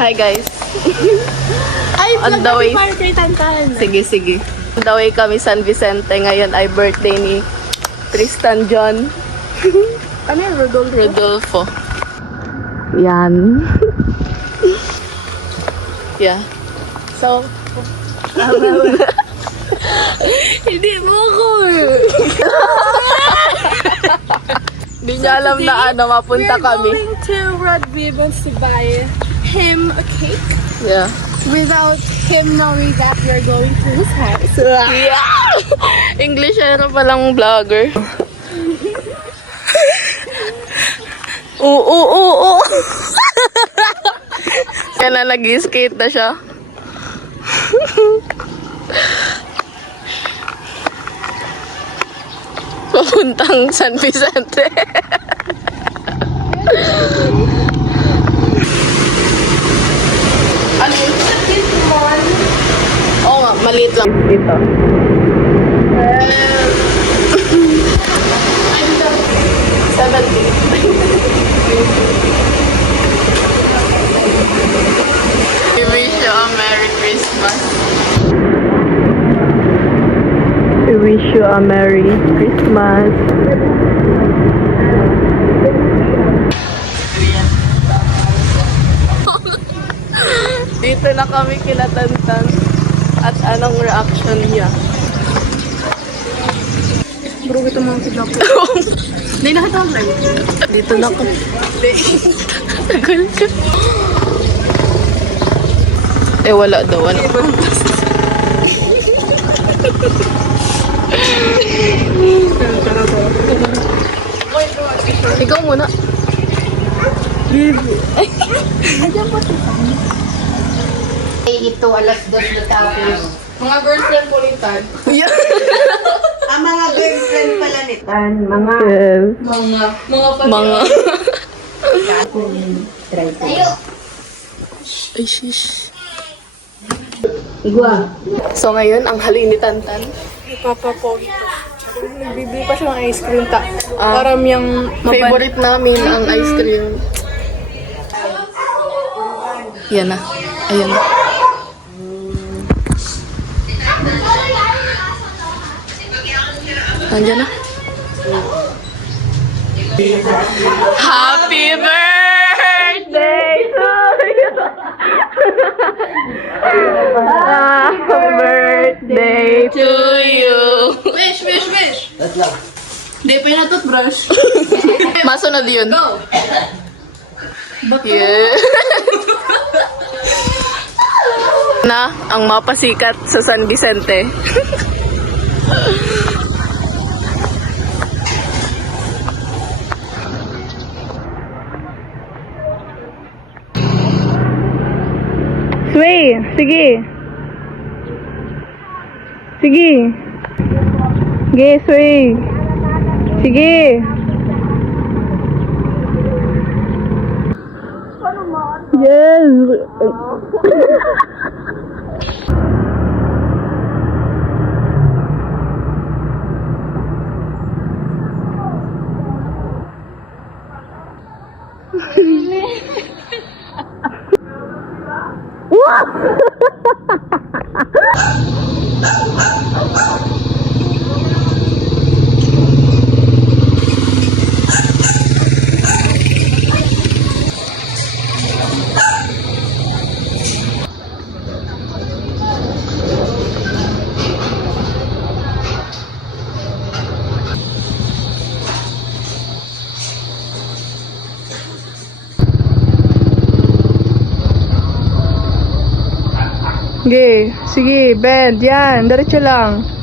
Hi guys. Ay, On the way. kay Tantan. Sige. On the way kami San Vicente. Ngayon ay birthday ni Tristan John Ano yung Rodolfo. Yan. Yeah. So, hindi mo ako. Hindi niya alam na mapunta kami. We're going to Rod Gibbons to buy him a cake Yeah. without him knowing that we're going to his house. Yeah! Englishero palang vlogger. Oo. Kaya na nag-skate na siya. Papuntang San Vicente. Ano yun? Oo nga, maliit lang dito. We wish you a Merry Christmas. We wish you a Merry Christmas. Dito na kami kila Tantan. At anong reaction niya? Bro, ito mga si Dr. Hindi nakita ang live. Dito na ko. Tagal ka. Eh, wala daw. Ano? Ikaw muna. Ito, alas 2 na tapos. Mga girlfriend po ni Tan. Ang mga girlfriend pala ni Tan, mga Mga. Ayo. Ay, shish. Igwa. So, ngayon, ang hali ni Tantan. Papapogi pa. Nagbibili pa siya ng ice cream. Ah, Para yung favorite namin ang ice cream. Yan na. Ayan na. Nandiyan na. Happy birthday to you! Happy birthday to you! Wish! Hindi pa yung toothbrush. Masunod yun. Go! Yeah. Na ang mapasikat sa San Vicente. Sway, sige. Sige, Sway. Sige. Yes. Sige, bend. Yan, diretso lang.